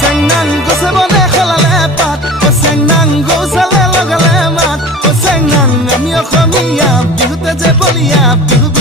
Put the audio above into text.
চেংনাং গছে বনে খেলালে পাত চেংনাং গৌচালে লগালে মাত চেংনাং আমি অসমীয়া বিহুতে যে বলিয়া বিহু